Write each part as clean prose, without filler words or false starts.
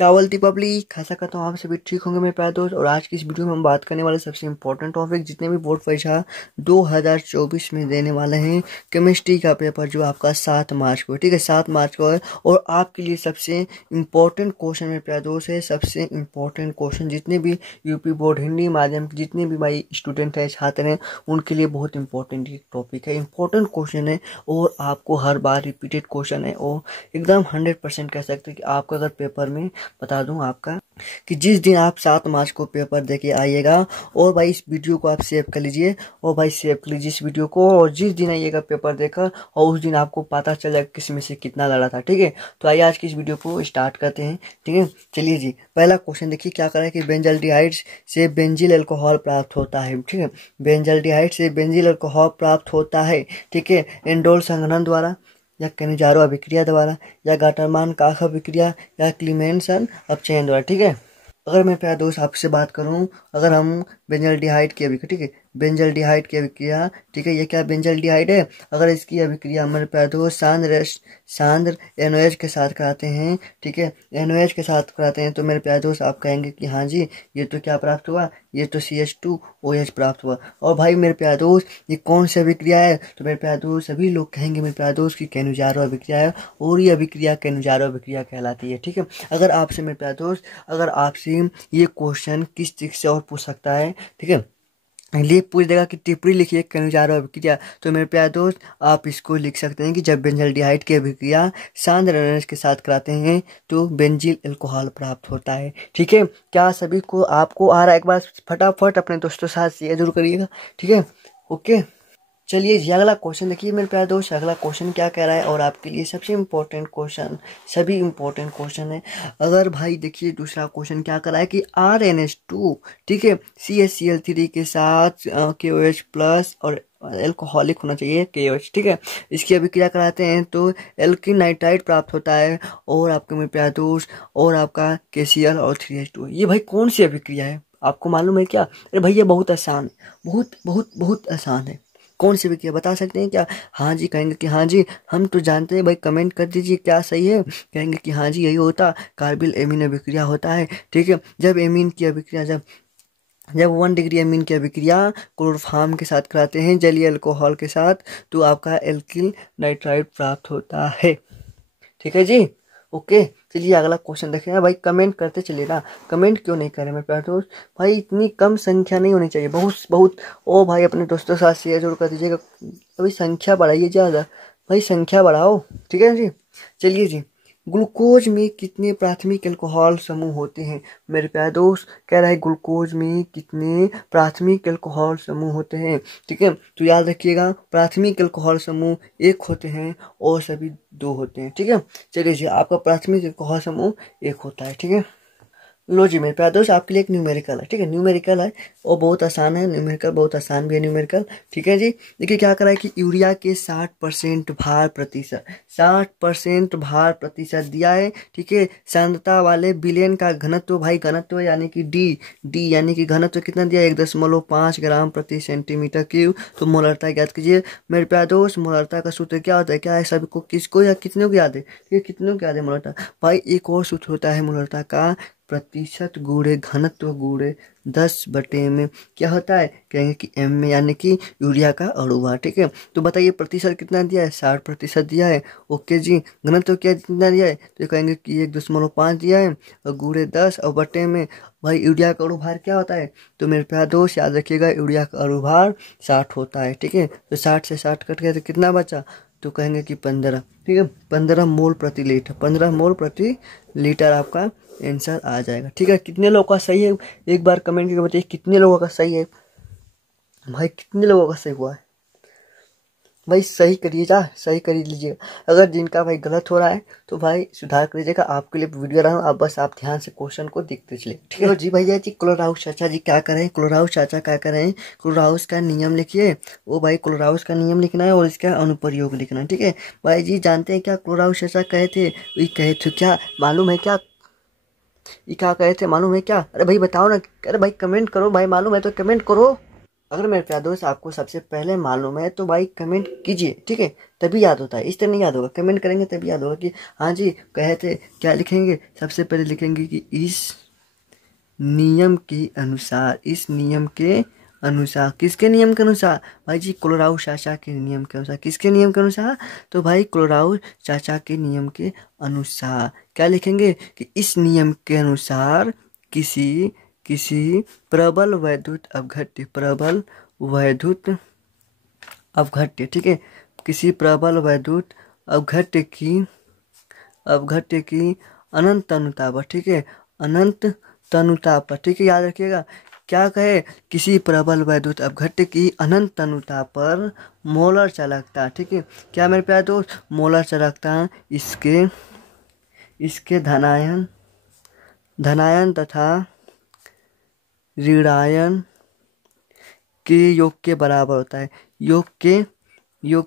क्या बोलती पब्लिक, आशा करता हूँ आप सभी ठीक होंगे मेरे प्यारे दोस्त। और आज की इस वीडियो में हम बात करने वाले सबसे इम्पोर्टेंट टॉपिक, जितने भी बोर्ड परीक्षा 2024 में देने वाले हैं, केमिस्ट्री का पेपर जो आपका 7 मार्च को, ठीक है 7 मार्च को है। और आपके लिए सबसे इम्पोर्टेंट क्वेश्चन मेरे प्यारे दोस्त है, सबसे इम्पोर्टेंट क्वेश्चन जितने भी यूपी बोर्ड हिंदी माध्यम के जितने भी भाई स्टूडेंट हैं, छात्र हैं, उनके लिए बहुत इंपॉर्टेंट टॉपिक है, इंपॉर्टेंट क्वेश्चन है। और आपको हर बार रिपीटेड क्वेश्चन है और एकदम 100% कह सकते हैं कि आपका अगर पेपर में बता दूं आपका कि जिस दिन आप 7 मार्च को पेपर देके आइएगा, और भाई इस वीडियो को आप सेव कर लीजिए, और भाई सेव कर लीजिए इस वीडियो को, और जिस दिन आइएगा पेपर देकर, और उस दिन आपको पता चल जाएगा किस में से कितना लड़ा था, ठीक है। तो आइए आज की इस वीडियो को स्टार्ट करते हैं, ठीक है। चलिए जी, पहला क्वेश्चन देखिए क्या करा है कि बेंजल्डिहाइड्स से बेंजिल अल्कोहल प्राप्त होता है, ठीक है। बेंजल्डिहाइड से बेंजिल अल्कोहल प्राप्त होता है, ठीक है, एंडोल संघनन द्वारा, या कैनिजारो अभिक्रिया द्वारा, या गाटरमान काख अभिक्रिया, या क्लीमेंसन अपचयन द्वारा, ठीक है। अगर मैं प्यारे दोस्त आपसे बात करूं, अगर हम बेंजल्डिहाइड की अभिक्रिया, ठीक है, बेंजल्डिहाइड की अभिक्रिया, ठीक है, ये क्या बेंजल्डिहाइड है। अगर इसकी अभिक्रिया हमारे प्यारे दोस्त सांद्र NOH के साथ कराते हैं, ठीक है, NOH के साथ कराते हैं, तो मेरे प्यारे दोस्त आप कहेंगे कि हाँ जी ये तो क्या प्राप्त हुआ, ये तो CH2OH प्राप्त हुआ। और भाई मेरे प्यारे दोस्त ये कौन सी अभिक्रिया है, तो मेरे प्यारे दोस्त सभी लोग कहेंगे मेरे प्यारे दोस्त की कैनिजारो अभिक्रिया है, और ये अभिक्रिया कैनिजारो अभिक्रिया कहलाती है, ठीक है। अगर आपसे मेरे प्यारे दोस्त, अगर आपसे ये क्वेश्चन किस चीज से और पूछ सकता है, ठीक है, ये पूछ देगा कि टिप्पणी लिखिए कैनिजारो अभिक्रिया, तो मेरे प्यारे दोस्त आप इसको लिख सकते हैं कि जब बेंजल्डिहाइड की अभिक्रिया सांद्र NOH के साथ कराते हैं तो बेंजिल अल्कोहल प्राप्त होता है, ठीक है। क्या सभी को आपको आ रहा है? एक बार फटाफट अपने दोस्तों के साथ शेयर जरूर करिएगा, ठीक है, ओके। चलिए जी अगला क्वेश्चन देखिए मेरे प्यारे दोस्त, अगला क्वेश्चन क्या कह रहा है, और आपके लिए सबसे इम्पोर्टेंट क्वेश्चन, सभी इम्पोर्टेंट क्वेश्चन है। अगर भाई देखिए दूसरा क्वेश्चन क्या कर रहा है कि RNH2, ठीक है, CaCl3 के साथ KOH प्लस और एल्कोहलिक होना चाहिए KOH, ठीक है, इसकी अभिक्रिया कराते हैं तो एल्किन नाइट्राइड प्राप्त होता है, और आपके मेरे प्यारे दोस्त, और आपका KCl और 3H2। ये भाई कौन सी अभिक्रिया है, आपको मालूम है क्या? अरे भाई ये बहुत आसान है, बहुत बहुत बहुत आसान है। कौन सी अभिक्रिया बता सकते हैं क्या? हाँ जी कहेंगे कि हाँ जी हम तो जानते हैं भाई, कमेंट कर दीजिए क्या सही है। कहेंगे कि हाँ जी यही होता, कार्बिल एमीन अभिक्रिया होता है, ठीक है। जब एमीन की अभिक्रिया जब 1 डिग्री एमीन की अभिक्रिया क्लोरोफॉर्म के साथ कराते हैं जलीय अल्कोहल के साथ, तो आपका एल्किल नाइट्राइड प्राप्त होता है, ठीक है जी, ओके। चलिए अगला क्वेश्चन देखें। भाई कमेंट करते चलिए ना, कमेंट क्यों नहीं करें मेरे प्यारे दोस्त, भाई इतनी कम संख्या नहीं होनी चाहिए, बहुत बहुत। ओ भाई अपने दोस्तों के साथ शेयर जरूर कर दीजिएगा, अभी संख्या बढ़ाइए ज़्यादा, भाई संख्या बढ़ाओ, ठीक है जी। चलिए जी, ग्लूकोज में कितने प्राथमिक अल्कोहल समूह होते हैं मेरे प्यारे दोस्त? कह रहा है ग्लूकोज में कितने प्राथमिक अल्कोहल समूह होते हैं, ठीक है। तो याद रखिएगा प्राथमिक अल्कोहल समूह 1 होते हैं और सभी 2 होते हैं, ठीक है। चलिए जी आपका प्राथमिक अल्कोहल समूह 1 होता है, ठीक है। लो जी मेरे प्यारे दोस्त आपके लिए एक न्यूमेरिकल है, ठीक है, न्यूमेरिकल है और बहुत आसान है न्यूमेरिकल, बहुत आसान भी है न्यूमेरिकल, ठीक है जी। देखिए क्या करा है कि यूरिया के 60% भार प्रतिशत, 60% भार प्रतिशत दिया है, ठीक है। सांद्रता वाले विलेन का घनत्व, भाई घनत्व यानी कि डी यानी कि घनत्व कितना दिया है, 1.5 ग्राम प्रति सेंटीमीटर क्यूब। तो मोलरता याद कीजिए मेरे प्यारे दोस्त, मोलरता का सूत्र क्या होता है, क्या है सभी को, किसको या कितनों को याद है, ठीक है, कितनों को याद है मोलरता? भाई एक और सूत्र होता है मोलरता का, प्रतिशत गुणे घनत्व गुणे 10 बटे में, क्या होता है, कहेंगे कि M में, यानी कि यूरिया का अणुभार, ठीक है। तो बताइए प्रतिशत कितना दिया है, 60% दिया है, ओके जी। घनत्व क्या कितना दिया है, तो कहेंगे कि 1.5 दिया है, और गुणे 10 और बटे में, भाई यूरिया का अणुभार क्या होता है, तो मेरे प्यारे दोस्त याद रखिएगा यूरिया का अणुभार 60 होता है, ठीक है। तो 60 से 60 कट गया तो कितना बचा, तो कहेंगे कि 15, ठीक है, 15 मोल प्रति लीटर, 15 मोल प्रति लीटर आपका आंसर आ जाएगा, ठीक है। कितने लोगों का सही है एक बार कमेंट करके बताइए, कितने लोगों का सही है भाई, कितने लोगों का सही हुआ है भाई, सही करिएगा, सही कर लीजिएगा। अगर जिनका भाई गलत हो रहा है तो भाई सुधार करिएगा, आपके लिए वीडियो रहा हूँ, आप बस आप ध्यान से क्वेश्चन को देखते चलिए, ठीक है। तो जी भैया जी क्लोराउस चाचा जी क्या करें, क्लोराउस चाचा क्या करें, क्लोराउस का नियम लिखिए, वो भाई क्लोराउस का नियम लिखना है और इसका अनुप्रयोग लिखना है, ठीक है। भाई जी जानते हैं क्या क्लोराउस चाचा कहे थे, ये कहे थे क्या मालूम है क्या, ये क्या कहे थे मालूम है क्या? अरे भाई बताओ ना, अरे भाई कमेंट करो भाई, मालूम है तो कमेंट करो। अगर मेरे प्यारे दोस्त आपको सबसे पहले मालूम है तो भाई कमेंट कीजिए, ठीक है, तभी याद होता है, इस तरह नहीं याद होगा, कमेंट करेंगे तभी याद होगा कि हाँ जी कहे थे। क्या लिखेंगे? सबसे पहले लिखेंगे कि इस नियम के अनुसार, इस नियम के अनुसार, किसके नियम के अनुसार? भाई जी कोलोराउ चाचा के नियम के अनुसार। किसके नियम के अनुसार? तो भाई कोलोराउ चाचा के नियम के अनुसार। क्या लिखेंगे कि इस नियम के अनुसार किसी किसी प्रबल वैद्युत अपघट्य, प्रबल वैद्युत अपघट्य, ठीक है, किसी प्रबल वैद्युत अपघट्य की अनंत तनुता पर, ठीक है, अनंत तनुता पर, ठीक है, याद रखिएगा। क्या कहे? किसी प्रबल वैद्युत अपघट्य की अनंत तनुता पर मोलर चालकता, ठीक है, क्या मेरे प्यारे दोस्त? मोलर चालकता इसके इसके धनायन धनायन तथा ऋणायन के योग के बराबर होता है। योग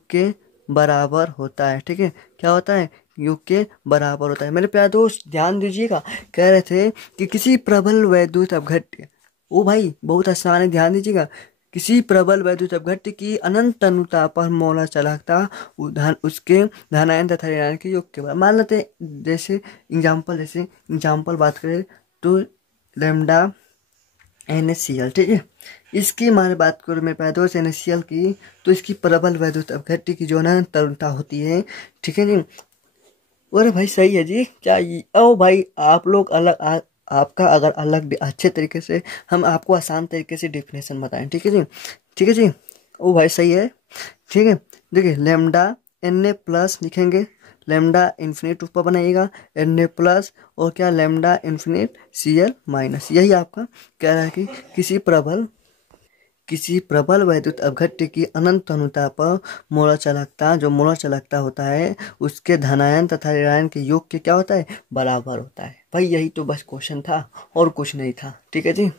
के बराबर होता है, ठीक है, क्या होता है? योग के बराबर होता है। मेरे प्यारे दोस्त ध्यान दीजिएगा, कह रहे थे कि किसी प्रबल वैद्युत अपघट्य, ओ भाई बहुत आसान है, ध्यान दीजिएगा, किसी प्रबल वैद्युत अपघट्य की अनंत तनुता पर मोलर चालकता उसके धनायन तथा ऋणायन के योग के बराबर। मान लेते हैं जैसे एग्जाम्पल बात करें तो लेमडा NaCl, ठीक है, इसकी हमारी बात करूँ मेरे पास दोस्त NaCl की, तो इसकी प्रबल वैद्युत अपघट्य की जो ना तरुणता होती है, ठीक है जी। अरे भाई सही है जी, क्या ओ भाई आप लोग अलग आपका अगर अलग अच्छे तरीके से, हम आपको आसान तरीके से डेफिनेशन बताएं, ठीक है जी, ठीक है जी। ओ भाई सही है, ठीक है। देखिए लेमडा Na प्लस लिखेंगे, लेमडा इन्फिनिट ऊपर बनाइएगा Na प्लस, और क्या लेमडा इन्फिनिट Cl माइनस। यही आपका कह रहा है कि किसी प्रबल वैद्युत अपघट्य की अनंत तनुता पर मोलर चालकता, जो मोलर चालकता होता है उसके धनायन तथा ऋणायन के योग के क्या होता है? बराबर होता है। भाई यही तो बस क्वेश्चन था और कुछ नहीं था, ठीक है जी।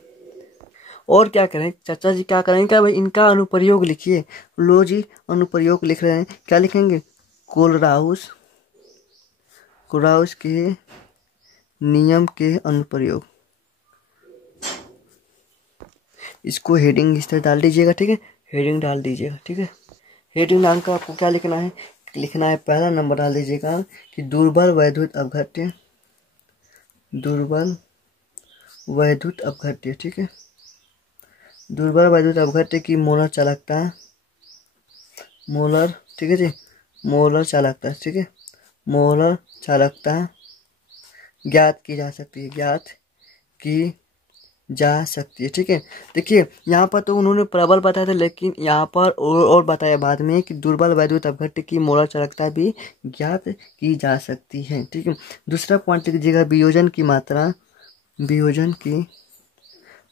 और क्या करें चाचा जी, क्या करें? क्या भाई इनका अनुप्रयोग लिखिए। लो जी अनुप्रयोग लिख रहे हैं, क्या लिखेंगे? कोलराउस कोलराउस के नियम के अनुप्रयोग, इसको हेडिंग इस तरह डाल दीजिएगा, ठीक है, हेडिंग डाल दीजिएगा, ठीक है। हेडिंग डाल कर आपको क्या लिखना है? लिखना है पहला नंबर डाल दीजिएगा कि दुर्बल वैद्युत अपघट्य, दुर्बल वैद्युत अपघट्य, ठीक है, दुर्बल वैद्युत अपघट्य की मोलर चालकता, मोलर, ठीक है जी, मोलर चालकता, ठीक है, मोलर चालकता ज्ञात की जा सकती है, ज्ञात की जा सकती है, ठीक है। देखिए यहाँ पर तो उन्होंने प्रबल बताया था, लेकिन यहाँ पर और बताया बाद में कि दुर्बल वैद्युत अपघट्य की मोलर चालकता भी ज्ञात की जा सकती है, ठीक है। दूसरा पॉइंट लीजिएगा वियोजन की मात्रा, वियोजन की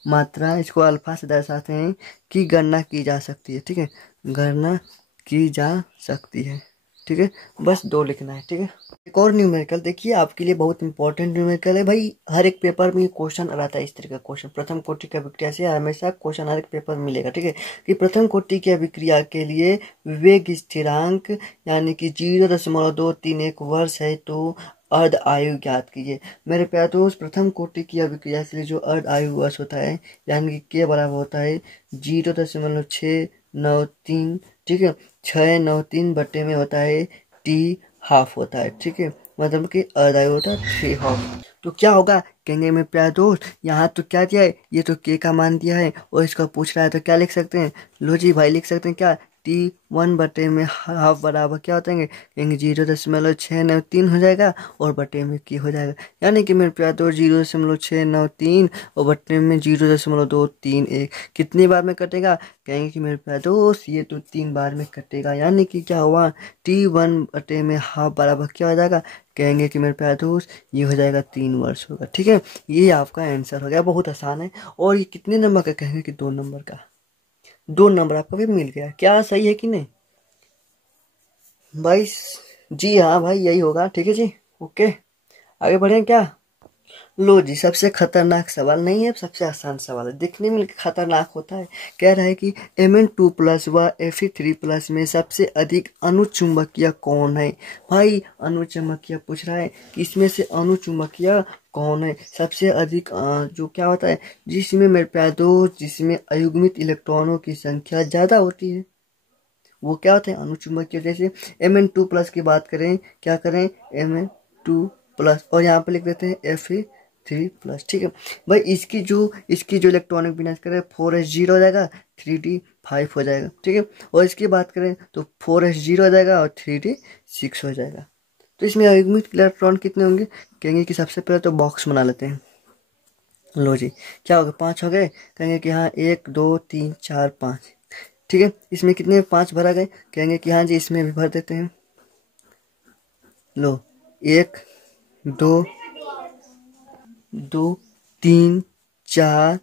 मात्रा, इसको अल्फा से दर्शाते हैं, की गणना की जा सकती है, ठीक है, गणना की जा सकती है, ठीक है। बस दो लिखना है, ठीक है। एक और न्यूमेरिकल देखिए आपके लिए बहुत इंपॉर्टेंट न्यूमेरिकल है भाई, हर एक पेपर में क्वेश्चन रहता है इस तरह का क्वेश्चन। प्रथम कोटि की अभिक्रिया से हमेशा क्वेश्चन हर एक पेपर में मिलेगा, ठीक है, कि प्रथम कोटि की अभिक्रिया के लिए विवेक स्थिरांक यानी कि 0.231 वर्ष है, तो अर्ध आयु ज्ञात कीजिए। मेरे प्यारे दोस्त प्रथम कोटि की अभिक्रिया के लिए जो अर्ध आयु वर्ष होता है यानी कि के बराबर होता है 0.693, ठीक है, 693 बटे में होता है टी हाफ होता है, ठीक है, मतलब कि अर्ध आयु होता है 3 हाफ। तो क्या होगा कहेंगे मेरे प्यारे दोस्त, यहाँ तो क्या दिया है? ये तो के का मान दिया है और इसका पूछ रहा है, तो क्या लिख सकते हैं? लो जी भाई लिख सकते हैं क्या? T1 बटे में हाफ बराबर क्या होता है? कहेंगे 0.693 हो जाएगा और बटे में की हो जाएगा, यानी कि मेरे प्यारे दोस्त 0.693 और बटे में 0.231 कितनी बार में कटेगा? कहेंगे कि मेरे प्यारे दोस्त ये तो 3 बार में कटेगा, यानी कि क्या हुआ? T1 बटे में हाफ बराबर क्या हो जाएगा? कहेंगे कि मेरे प्यारे दोस्त ये हो जाएगा 3 वर्ष होगा, ठीक है। ये आपका आंसर हो गया, बहुत आसान है। और ये कितने नंबर का? कहेंगे कि 2 नंबर का, 2 नंबर आपको भी मिल गया। क्या सही है कि नहीं भाई? जी हाँ भाई यही होगा, ठीक है जी, ओके। आगे बढ़ें क्या? लो जी, सबसे खतरनाक सवाल नहीं है, सबसे आसान सवाल है, दिखने में खतरनाक होता है। कह रहा है कि Mn2+ व Fe3+ में सबसे अधिक अनुचुंबकीय कौन है। भाई अनुचुंबकीय पूछ रहा है कि इसमें से अनुचुंबकीय कौन है सबसे अधिक, जो क्या होता है जिसमें मेरे प्यारे दोस्त, जिसमें अयुग्मित इलेक्ट्रॉनों की संख्या ज्यादा होती है, वो क्या होते हैं अनुचुंबकीय। जैसे Mn2+ की बात करें, क्या करें Mn2+ और यहाँ पे लिख देते हैं Fe3+। ठीक है भाई, इसकी जो इलेक्ट्रॉनिक विन्यास करें 4s0 हो जाएगा, 3d5 हो जाएगा। ठीक है, और इसकी बात करें तो 4s0 हो जाएगा और 3d6 हो जाएगा। तो इसमें अयुग्मित इलेक्ट्रॉन कितने होंगे, कहेंगे कि सबसे पहले तो बॉक्स बना लेते हैं। लो जी, क्या हो गया, 5 हो गए, कहेंगे कि हाँ 1 2 3 4 5। ठीक है, इसमें कितने 5 भरा गए, कहेंगे कि हाँ जी इसमें भी भर देते हैं। लो 1 2 2 3 4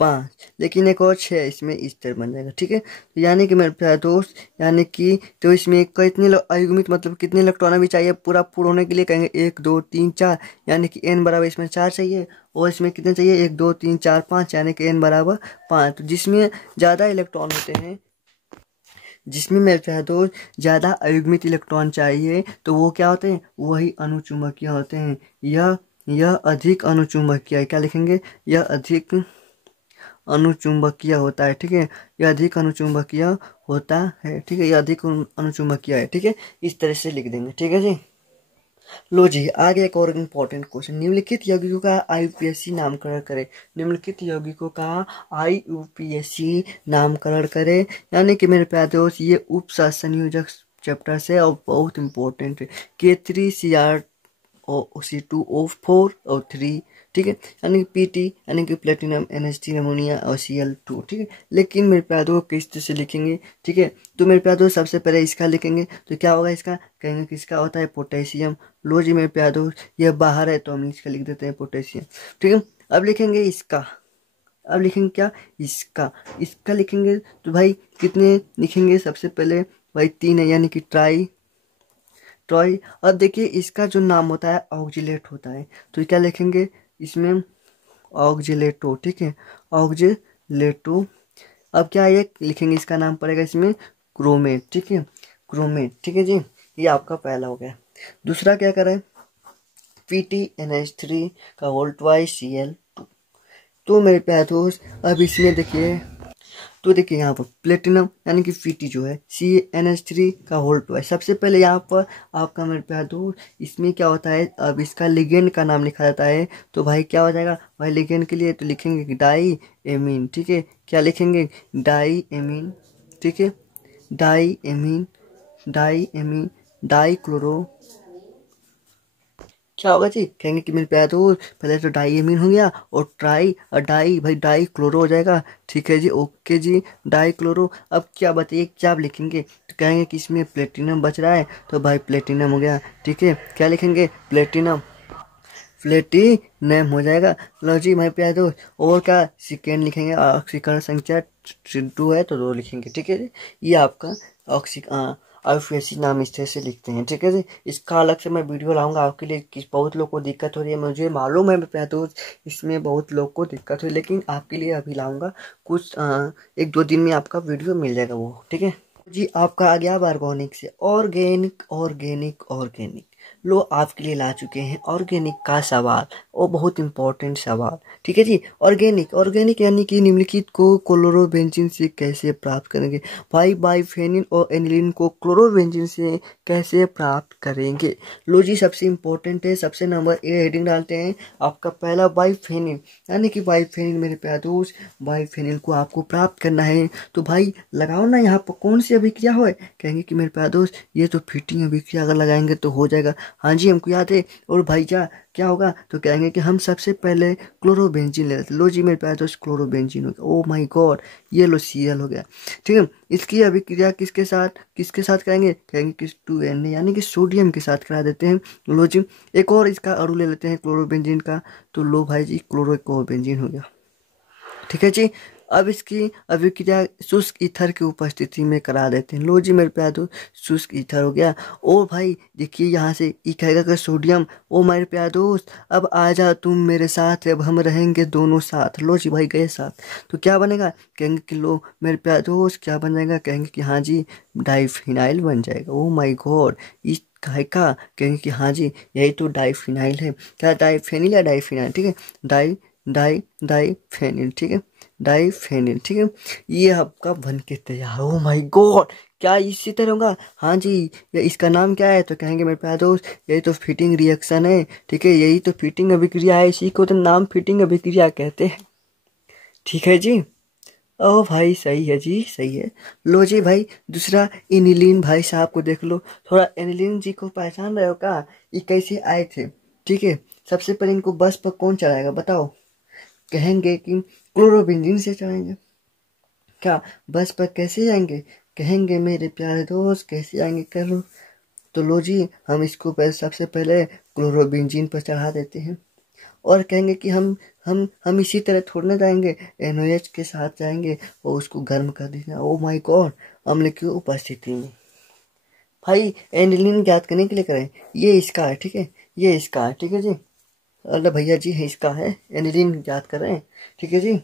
5, लेकिन एक और 6 इसमें इस तरह बन जाएगा। ठीक है, तो यानी कि मेरे प्यारे दोस्त, यानी कि तो इसमें कितने अयुग्मित मतलब कितने इलेक्ट्रॉन भी चाहिए पूरा पूर्ण होने के लिए, कहेंगे 1 2 3 4, यानी कि n बराबर इसमें 4 चाहिए, और इसमें कितने चाहिए 1 2 3 4 5, यानी कि n बराबर 5। तो जिसमें ज़्यादा इलेक्ट्रॉन होते हैं, जिसमें मेरे प्यारे दोस्त ज़्यादा अयुग्मित इलेक्ट्रॉन चाहिए, तो वो क्या होते हैं, वही अनुचुंबकीय होते हैं। यह अधिक अनुचुंबकीय है, क्या लिखेंगे, यह अधिक अनुचुंबकीय होता है। ठीक है, यह अधिक अनुचुंबकीय होता है। ठीक है, यह अधिक अनुचुंबकीय है। ठीक है, इस तरह से लिख देंगे। ठीक है जी। लो जी, आगे एक और इम्पोर्टेंट क्वेश्चन, निम्नलिखित यौगिकों का आईयूपीएसी नामकरण करें। निम्नलिखित यौगिकों का आईयूपीएसी नामकरण करें, यानी कि मेरे प्यारे दोस्त ये उपसंयोजक चैप्टर से और बहुत इंपॉर्टेंट है। K3Cr और C2O4 और 3। ठीक है, यानी कि Pt यानी कि प्लेटिनम, NH3 अमोनिया और Cl2। ठीक है, लेकिन मेरे प्यारे दोस्त किस तरह से लिखेंगे। ठीक है, तो मेरे प्यारे दोस्त सबसे पहले इसका लिखेंगे, तो क्या होगा इसका, कहेंगे कि इसका होता है पोटेशियम। लो जी मेरे प्यारे दोस्त, यह बाहर है तो हम इसका लिख देते हैं पोटेशियम। ठीक है, अब लिखेंगे इसका, अब लिखेंगे क्या, इसका लिखेंगे, तो भाई कितने लिखेंगे, सबसे पहले भाई 3 है, यानी कि ट्रॉय। अब देखिए इसका जो नाम होता है ऑक्जिलेट होता है, तो क्या लिखेंगे इसमें, ऑक्जिलेटो। ठीक है, ऑक्जिलेटो। अब क्या ये लिखेंगे, इसका नाम पड़ेगा इसमें क्रोमेट। ठीक है, क्रोमेट। ठीक है जी, ये आपका पहला हो गया। दूसरा क्या करें, PtNH3 का होल ट्वाइस Cl2। तो मेरे प्यारे दोस्त, अब इसमें देखिए, तो देखिए यहाँ पर प्लेटिनम यानी कि Pt जो है CnH3 का होल ट्वाइस। सबसे पहले यहाँ पर आपका मेरे प्यारे दोस्त, इसमें क्या होता है, अब इसका लिगेंड का नाम लिखा जाता है, तो भाई क्या हो जाएगा, भाई लिगेंड के लिए तो लिखेंगे डाई एमीन। ठीक है, क्या लिखेंगे, डाई एमीन। ठीक है, डाई एमीन, डाई क्लोरो, क्या होगा जी, कहेंगे कि मेरे प्यारे दोस्त पहले तो डाई एमीन हो गया, और ट्राई और डाई, भाई डाई क्लोरो हो जाएगा। ठीक है जी, ओके जी, डाई क्लोरो। अब क्या बताइए क्या आप लिखेंगे, तो कहेंगे कि इसमें प्लेटिनम बच रहा है, तो भाई प्लेटिनम हो गया। ठीक है, क्या लिखेंगे, प्लेटिनम, प्लेटिनम हो जाएगा। लो जी मेरे प्यारे दोस्त, और क्या सेकेंड लिखेंगे, ऑक्सीकरण संख्या 2 है तो 2 लिखेंगे। ठीक है जी, ये आपका आईयूपीएसी नाम इस तरह से लिखते हैं। ठीक है जी, इसका अलग से मैं वीडियो लाऊंगा आपके लिए। बहुत लोग को दिक्कत हो रही है, मुझे मालूम है मेरे दोस्त, इसमें बहुत लोग को दिक्कत हुई, लेकिन आपके लिए अभी लाऊंगा, कुछ 1-2 दिन में आपका वीडियो मिल जाएगा वो। ठीक है जी, आपका आ गया ऑर्गेनिक से, ऑर्गेनिक। लो आपके लिए ला चुके हैं ऑर्गेनिक का सवाल, और बहुत इंपॉर्टेंट सवाल। ठीक है जी, ऑर्गेनिक यानी कि निम्नलिखित को क्लोरोबेंजीन से कैसे प्राप्त करेंगे। भाई बाइफेनिल और एनिलीन को क्लोरोबेंजीन से कैसे प्राप्त करेंगे। लो जी, सबसे इंपॉर्टेंट है, सबसे नंबर ए हेडिंग डालते हैं आपका पहला बाइफेनिल, यानी कि बाइफेनिल मेरे प्यारे दोस्त, बाइफेनिल को आपको प्राप्त करना है, तो भाई लगाओ ना यहाँ पर कौन सी अभिक्रिया हो, कहेंगे कि मेरे प्यारे दोस्त ये तो फिटिंग अभिक्रिया अगर लगाएंगे तो हो जाएगा। हाँ जी हमको याद है, और भाई क्या होगा, तो कहेंगे कि हम सबसे पहले क्लोरोबेंजीन ले लेते। लो जी मेरे प्यारे दोस्त, क्लोरोबेंजीन हो गया, ओ माय गॉड, ये लो Cl हो गया। ठीक है, इसकी अभिक्रिया किसके साथ करेंगे, कहेंगे कि 2Na यानी कि सोडियम के साथ करा देते हैं। लो जी, एक और इसका अणु ले लेते हैं क्लोरोबेंजीन का, तो लो भाई जी क्लोरोकोबेंजीन हो गया। ठीक है जी, अब इसकी अभिक्रिया शुष्क ईथर की उपस्थिति में करा देते हैं। लो जी मेरे प्यारे दोस्त, शुष्क ईथर हो गया। ओ भाई देखिए यहाँ से ई कहेगा कि सोडियम। ओ मेरे प्यारे दोस्त, अब आ जा तुम मेरे साथ, अब हम रहेंगे दोनों साथ। लो जी भाई गए साथ, तो क्या बनेगा, कहेंगे कि लो मेरे प्यारे दोस्त क्या बन जाएगा, कहेंगे कि हाँ जी डाइफिनाइल बन जाएगा। ओ माई गॉड, इस काहे का, कहेंगे कि हाँ जी यही तो डाइफिनाइल है। क्या डाइफेनिल या डाइफिनाइल, ठीक है, डाई डाई डाइफेनिल, ठीक है, डाइफेनिल, ठीक है, ये आपका बन के तैयार। ओ माय गॉड, क्या इसी तरह होगा, हाँ जी। ये इसका नाम क्या है, तो कहेंगे मेरे प्यारे दोस्त यही तो फिटिंग रिएक्शन है, ठीक है, यही तो फिटिंग अभिक्रिया है, इसी को तो नाम फिटिंग अभिक्रिया कहते हैं, ठीक है जी। ओ भाई सही है जी, सही है। लो जी भाई दूसरा एनिलीन, भाई साहब को देख लो थोड़ा, एनिलीन जी को पहचान रहे हो क्या, ये कैसे आए थे, ठीक है। सबसे पहले इनको बस पर कौन चलाएगा बताओ, कहेंगे कि क्लोरोबेंजीन से चलाएंगे। क्या बस पर कैसे जाएंगे, कहेंगे मेरे प्यारे दोस्त कैसे आएंगे करो, तो लो जी हम इसको सबसे पहले क्लोरोबेंजीन पर चढ़ा देते हैं, और कहेंगे कि हम इसी तरह थोड़ी ना जाएंगे, NOH के साथ जाएंगे और उसको गर्म कर देना। ओ माय गॉड, अम्ल की उपस्थिति में। भाई एनिलीन ज्ञात करने के लिए करें, ये इसका है, ठीक है, ये इसका है, ठीक है जी। अरे भैया जी है इसका है, एनिलीन ज्ञात कर रहे हैं, ठीक है जी।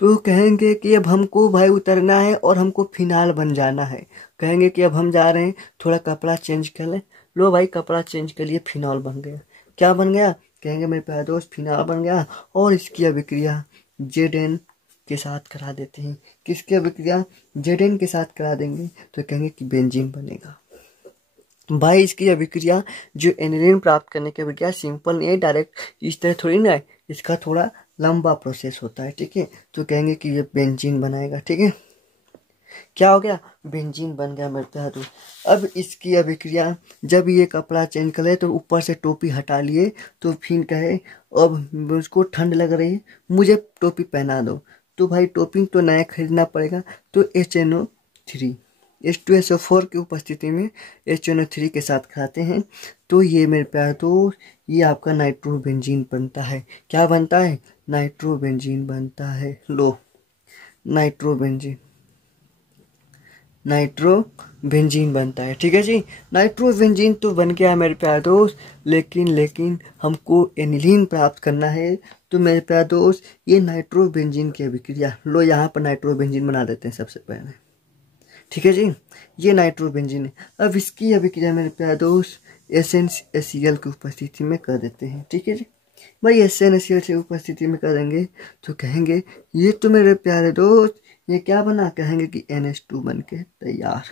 तो कहेंगे कि अब हमको भाई उतरना है और हमको फिनाल बन जाना है, कहेंगे कि अब हम जा रहे हैं, थोड़ा कपड़ा चेंज कर लें। लो भाई कपड़ा चेंज कर लिए, फिनॉल बन गया। क्या बन गया, कहेंगे मेरे प्यारे दोस्त फिनॉल बन गया, और इसकी अभिक्रिया ZN के साथ करा देते हैं। किसकी अभिक्रिया, ZN के साथ करा देंगे तो कहेंगे कि बेंजीन बनेगा। भाई इसकी अभिक्रिया जो एनिलीन प्राप्त करने की अभिक्रिया सिंपल नहीं है, डायरेक्ट इस तरह थोड़ी ना है, इसका थोड़ा लंबा प्रोसेस होता है, ठीक है। तो कहेंगे कि ये बेंजीन बनाएगा, ठीक है। क्या हो गया, बेंजीन बन गया मेरे प्यारे दोस्त। अब इसकी अभिक्रिया जब ये कपड़ा चेंज करे तो ऊपर से टोपी हटा लिए, तो फिर कहे अब उसको ठंड लग रही है मुझे टोपी पहना दो, तो भाई टोपी तो नया खरीदना पड़ेगा, तो HNO3 H2SO4 की उपस्थिति में HNO3 के साथ खाते हैं, तो ये मेरे प्यारे दोस्त ये आपका नाइट्रोबेंजीन बनता है। क्या बनता है, नाइट्रोबेंजीन बनता है। लो नाइट्रोबेंजीन, नाइट्रोबेंजीन बनता है, ठीक है जी। नाइट्रोबेंजीन तो बन गया मेरे प्यारे दोस्त, लेकिन हमको एनिलीन प्राप्त करना है, तो मेरे प्यारे दोस्त ये नाइट्रोबेंजीन की अभिक्रिया, लो यहाँ पर नाइट्रोबेंजीन बना देते हैं सबसे पहले, ठीक है जी। ये नाइट्रोबेंजीन है। अब इसकी अभिक्रिया मेरे प्यारे दोस्त SnHCl की उपस्थिति में कर देते हैं, ठीक है जी। भाई SnHCl की उपस्थिति में करेंगे तो कहेंगे ये तो मेरे प्यारे दोस्त ये क्या बना, कहेंगे कि NH2 बन के तैयार।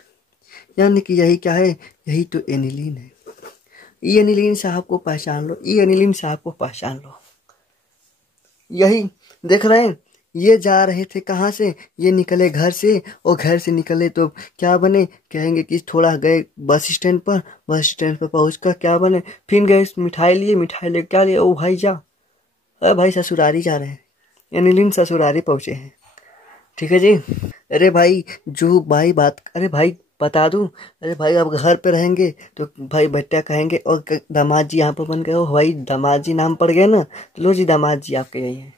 यानी कि यही क्या है, यही तो एनिलीन है। ई एनिलीन साहब को पहचान लो, ई एनिलीन साहब को पहचान लो। यही देख रहे हैं, ये जा रहे थे कहाँ से, ये निकले घर से, और घर से निकले तो क्या बने, कहेंगे कि थोड़ा गए बस स्टैंड पर, बस स्टैंड पर पहुंचकर क्या बने, फिर गए मिठाई लिए, मिठाई ले क्या लिए, ओ भाई जा, अरे भाई ससुरारी जा रहे हैं, एनिलीन ससुरारी पहुंचे हैं, ठीक है जी। अरे भाई जो भाई बात, अरे भाई बता दूं, अरे भाई अब घर पे रहेंगे तो भाई बेटा कहेंगे, और दामाद जी यहाँ पर बन गए हो भाई, दामाद जी नाम पड़ गए ना, तो लो जी दामाद जी आपके यही है।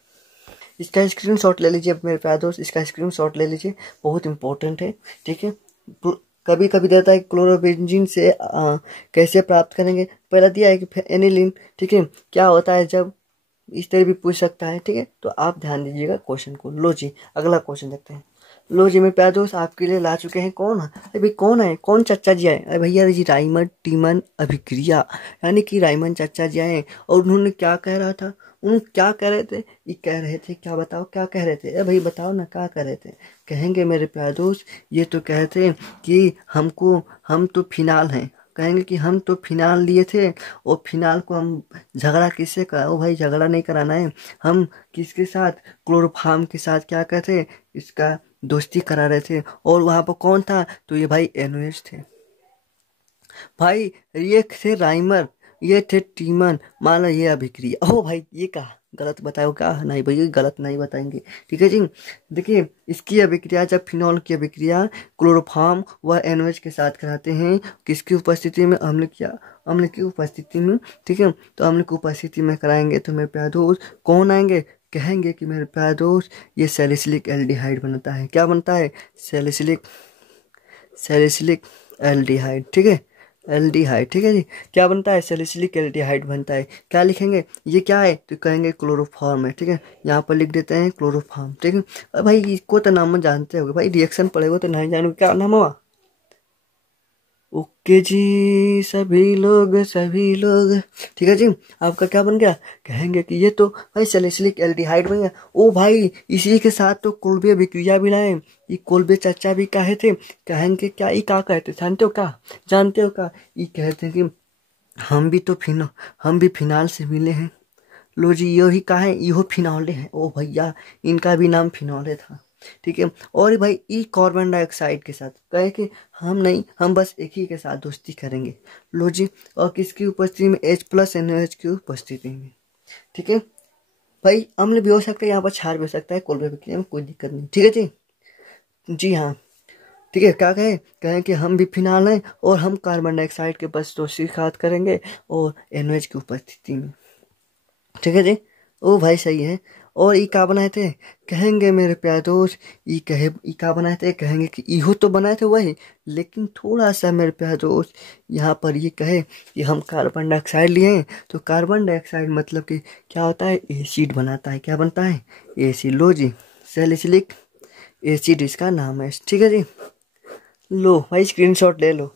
इसका स्क्रीनशॉट ले लीजिए मेरे प्यारे दोस्त, इसका स्क्रीनशॉट ले लीजिए, बहुत इंपॉर्टेंट है, ठीक है। कभी कभी देता है क्लोरोबेंजीन से कैसे प्राप्त करेंगे, पहला दिया है कि एनिलीन, ठीक है, क्या होता है जब, इस तरह भी पूछ सकता है, ठीक है। तो आप ध्यान दीजिएगा क्वेश्चन को। लो जी अगला क्वेश्चन देखते हैं। लो जी मेरे प्यारे दोस्त आपके लिए ला चुके हैं, कौन है, अरे भाई कौन है, कौन चाचा जी आए, अरे भैया जी राइमंड टीमन अभिक्रिया, यानी कि राइमंड चाचा जी आए, और उन्होंने क्या कह रहा था, उन्होंने क्या कह रहे थे, ये कह रहे थे, क्या बताओ क्या कह रहे थे, अरे भाई बताओ ना क्या कह रहे थे, कहेंगे मेरे प्यारे दोस्त ये तो कह रहे थे कि हम तो फिनाल हैं, कहेंगे कि हम तो फिनाल लिए थे, और फिनाल को हम झगड़ा किससे करा, ओ भाई झगड़ा नहीं कराना है, हम किसके साथ, क्लोरोफार्म के साथ क्या कहते हैं, इसका दोस्ती करा रहे थे, और वहां पर कौन था, तो ये भाई NOH थे, भाई ये थे राइमर, ये थे टीमन, मान लो ये अभिक्रिया, ओ भाई ये कहा गलत बताओ, क्या नहीं भैया गलत नहीं बताएंगे, ठीक है जी। देखिए इसकी अभिक्रिया जब फिनॉल की अभिक्रिया क्लोरोफॉर्म व NOH के साथ कराते हैं, किसकी उपस्थिति में, अम्ल की उपस्थिति में, ठीक है। तो अम्ल की उपस्थिति में कराएंगे तो मेरे प्यारे दोस्त कौन आएंगे, कहेंगे कि मेरे प्यारे दोस्त ये सैलिसिलिक एल्डिहाइड बनता है। क्या बनता है? सैलिसिलिक सैलिसिलिक एल्डिहाइड, ठीक है, एल्डिहाइड, ठीक है जी। क्या बनता है? सैलिसिलिक एल्डिहाइड बनता है। क्या लिखेंगे? ये क्या है? तो कहेंगे क्लोरोफॉर्म है, ठीक है। यहाँ पर लिख देते हैं क्लोरोफॉर्म, ठीक है। अब भाई इसको तो नाम जानते होगे भाई, रिएक्शन पढ़ेगा तो नहीं जानोगे क्या नाम हुआ। ओके जी, सभी लोग, ठीक है जी। आपका क्या बन गया? कहेंगे कि ये तो भाई सैलिसिलिक एल्डिहाइड बन गया। ओ भाई इसी के साथ तो कोल्बे विक्रिया भी लाए, ये कोल्बे चाचा भी कहे थे। कहेंगे क्या ये क्या कहते, जानते हो क्या? जानते हो क्या? ये कहते हैं कि हम भी फिनाल से मिले हैं। लो जी, ये ही का है, इहो फिनौले है। ओ भैया इनका भी नाम फिनौले था, ठीक है। और भाई ई कार्बन डाइऑक्साइड के साथ कहे कि हम नहीं, हम बस एक ही के साथ दोस्ती करेंगे। लो जी, और किसकी उपस्थिति में? H+NOH की उपस्थिति में, ठीक है। भाई अम्ल भी हो सकता है, यहाँ पर क्षार भी हो सकता है, कोल्बे विक्रिया में कोई दिक्कत नहीं, ठीक है जी। जी हाँ, ठीक है। क्या कहें? कहें कि हम भी फिनाल हैं और हम कार्बन डाइऑक्साइड के बस दोस्ती के साथ करेंगे और NOH की उपस्थिति में, ठीक है जी। ओ भाई सही है। और ई का बनाए थे? कहेंगे मेरे प्यारे दोस्त ई का बनाए थे? कहेंगे कि इहो तो बनाए थे वही, लेकिन थोड़ा सा मेरे प्यारे दोस्त यहाँ पर ये कहे कि हम कार्बन डाइऑक्साइड लिए हैं, तो कार्बन डाइऑक्साइड मतलब कि क्या होता है? एसिड बनाता है। क्या बनता है? एसिड। लो जी, सैलिसिलिक एसिड इसका नाम है, ठीक है जी। लो भाई स्क्रीनशॉट ले लो।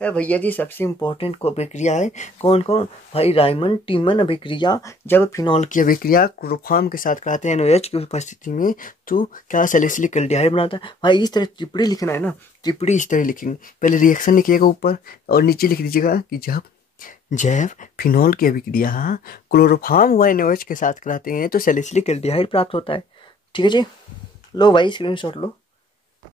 है भैया जी, सबसे इम्पोर्टेंट को अभिक्रिया है। कौन कौन? भाई रायमंड टीमन अभिक्रिया, जब फिनॉल की अभिक्रिया क्लोरोफॉर्म के साथ कराते हैं NOH की उपस्थिति में, तो क्या सैलिसिलिक एल्डिहाइड बनाता है। भाई इस तरह टिप्पणी लिखना है ना, टिप्पणी इस तरह लिखेंगे। पहले रिएक्शन लिखिएगा ऊपर और नीचे लिख दीजिएगा कि जब फिनॉल की अभिक्रिया क्लोरोफॉर्म व NOH के साथ कराते हैं तो सैलिसिलिक एल्डिहाइड प्राप्त होता है, ठीक है जी। लो भाई स्क्रीनशॉट लो।